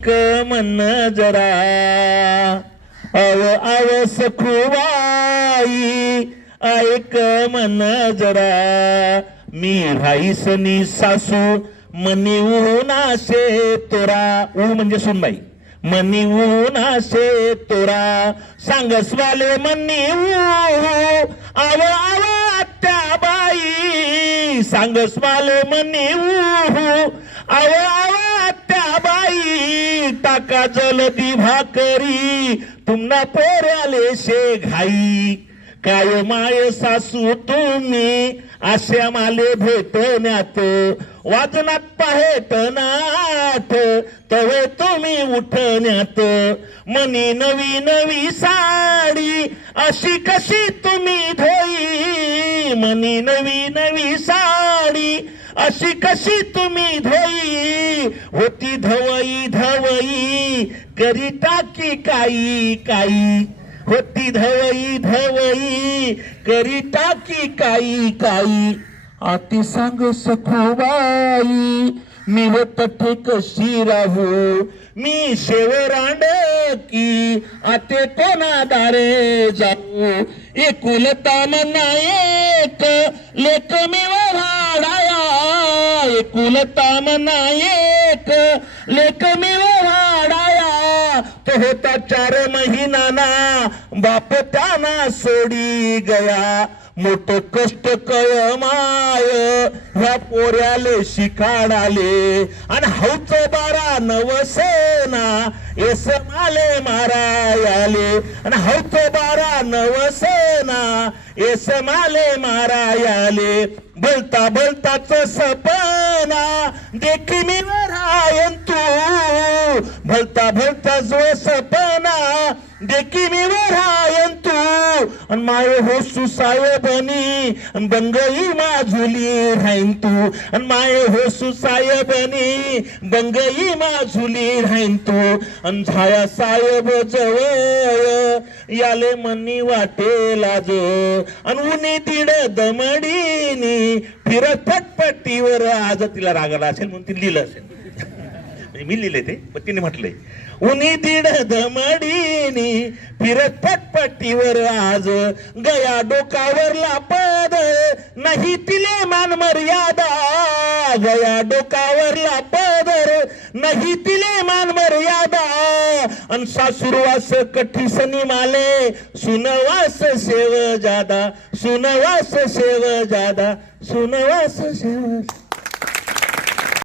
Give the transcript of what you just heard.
मन जरा अव सखुबाई ऐक मन जरा मी राईसनी सासू मनी उनाशे तोरा ऊ म्हणजे सुनबाई मनी उनाशे तोरा सांगसवाले मनी आव त्या बाई सांगसवाले मनी आव त्या बाई टाका जलदी भाकरी तुम्हाला पोऱ्याले शे घाई काय माय सासू तुम्ही अशा माले भेटण्यात वाजनात पाहेटनात तवे तुम्ही उठण्यात मनी नवी नवी साडी अशी कशी तुम्ही धोई मनी नवी नवी साडी अशी कशी तुम्ही धोई होती धवई धवई करी टाकी काई काई होती धवई धवई करी टाकी काई काई आती सांग सखुबाई मी वतठे कशी राहू मी शेवरांड की आते कोणा दारे जाऊ एकुलता मना एक लेक मी वाढाया एकुलता मना एक लेक मी वाढाया तो होता 4 महिनाना बाप त्याना सोडी गया मोठ कष्ट कय माय ह्या पोऱ्याले शिकाडाले आणि हौच 12 नवसेना एस माले मारायाले आणि हौच 12 नवसेना एस माले मारायाले बोलता बोलताच सपना देखी मी वरायन तू भलता भलता जो सपना देखी मी वरायन तू आणि माय हो सुसायबनी आणि बंगई माझुली राहीन तू आणि माय हो सुसायबनी बंगई माझुली राहीन तू आणि झाया साहेब जवळ याले मनी वाटे लाज आणि उनी तिड दमडीनी फिरत फटपट्टीवर आज तिला रागाला असेल म्हणून ती लिहिलं असेल मी लिहिले ते पण तिने म्हटलंय उनी दीड दमडीनी फिरत फटपट्टीवर आज गया डोकावरला पद नाही तिले मान मर्यादा गया डोकावरला पदर नाही तिले मान मर्यादा अन सासुरवास कठीसनी माले सुनवास सेव जादा सुनवास सेव जादा सुनवास सेव